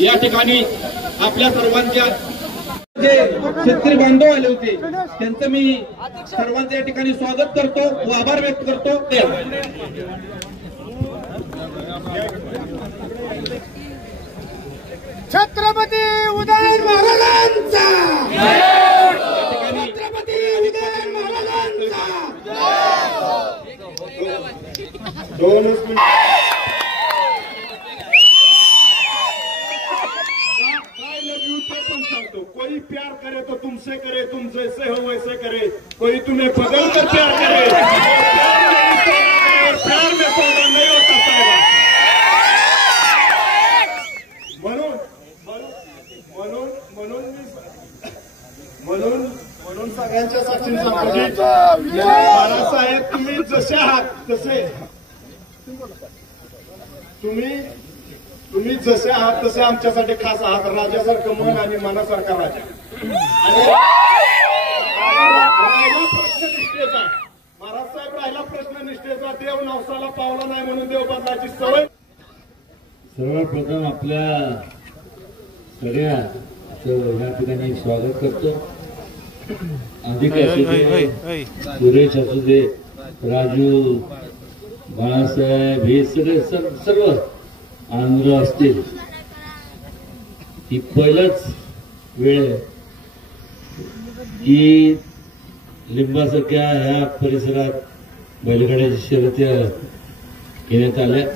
या ठिकाणी आपल्या सर्वांच्या जे शेतकरी बांधव आले होते त्यांचं मी सर्वांचं या ठिकाणी स्वागत करतो व आभार व्यक्त करतो। छत्रपती उदयन महाराजांचा छत्रपती उदयन महाराजांचा कोई प्यार करे तो तुमसे करे, तुम जैसे हो वैसे करे, कोई तुम्हें बदल कर प्यार करे, प्यार में सौदा नहीं होता साहेब। म्हणून सगळ्यांच्या साक्षीने सांगतो बाळासाहेब तुम्ही जसे आहात तसे तुम्ही जसे आहात तसे आमच्यासाठी खास आहात। राजासारखं मन आणि मनासारखा राजा। आणि राहिला प्रश्ननिष्ठेचा महाराज साहेब राहिला प्रश्ननिष्ठेचा देव नवसाला पावला नाही म्हणून देव बदलाची सवय। सर्वप्रथम आपल्या सगळ्या या ठिकाणी स्वागत करतो। अधिक असू दे, सुरेश असू दे, राजू, बाळासाहेब हे सगळे सर्व आंध्र असतील। ही पहिलाच वेळ आहे की लिंबासारख्या ह्या परिसरात बैलगाड्याच्या शर्यती घेण्यात आल्या।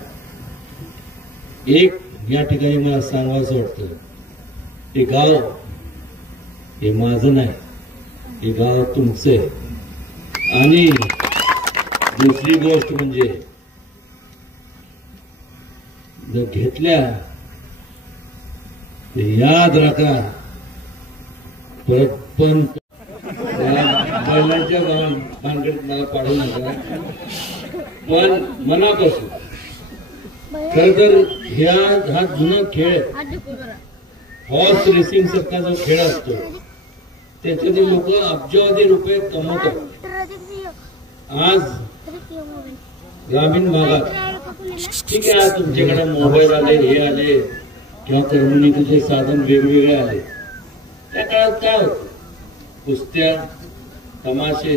एक या ठिकाणी मला सांगावंसं वाटतं, हे गाव हे माझं नाही, हे गाव तुमचं आहे। आणि दुसरी गोष्ट म्हणजे जर घेतल्या तर याद राखा परत पण बैलांच्या भानगडीत मला पाडू नका, पण मनापासून खरं तर हा जुना खेळ हॉर्स रेसिंग सारखा जो खेळ असतो त्याच्यातील लोक अब्जावधी रुपये कमवतात। आज ग्रामीण भागात ठीक आहे, तुमच्याकडे मोबाईल आले, हे आले किंवा करमणुकीचे साधन वेगवेगळे आले। त्या काळात काय होत, कुस्त्या, तमाशे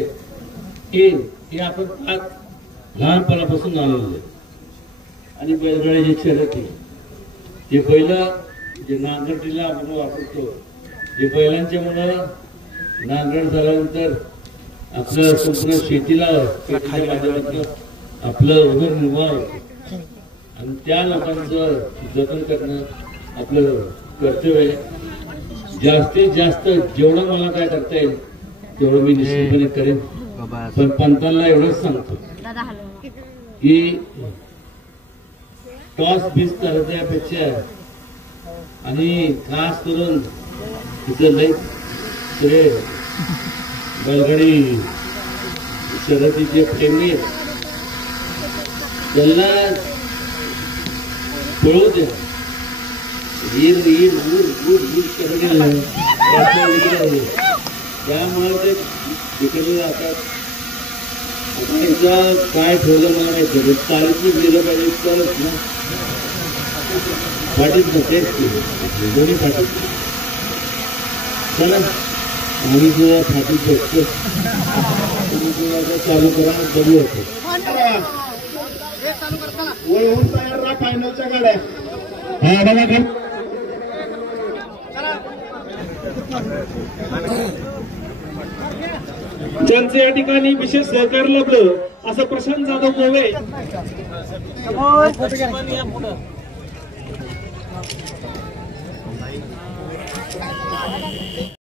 हे आपण लहानपणापासून आलेले। आणि बैलगाड्याची शर्यती ते पहिलं जे नांगरटीला आपण वापरतो, जे बैलांच्या मुळे नांगरट झाल्यानंतर आपलं संपूर्ण शेतीला माध्यमातून आपलं उदरनिर्वाह होतो आणि त्या लोकांचं जतन करणं आपलं कर्तव्य आहे। जास्तीत जास्त जेवढं मला काय करता येईल तेवढं मी निश्चितपणे करेन, पण पंतांना एवढंच सांगतो की टॉस बीस करण्यापेक्षा आणि खास करून तिथं लई सगळे बैलगाडी शर्यतीचे प्रेमी त्यांना पळू द्या, त्यामुळे ते तिकडे जातात। आता याचा काय ठेवलं मला माहिती, चालीची गेलं पाहिजे तरच ना, फाटीत तेच केलं दोन्ही फाटीत। चला आम्ही जेव्हा फाटीत बसतो तुम्ही जेव्हा चालू करा बघू होतो। वळवून तयार राहा फायनलच्या गाड्या। हा बघा ज्यांचे या ठिकाणी विशेष सहकार्य लाभलं असं प्रशांत जाधव मोवे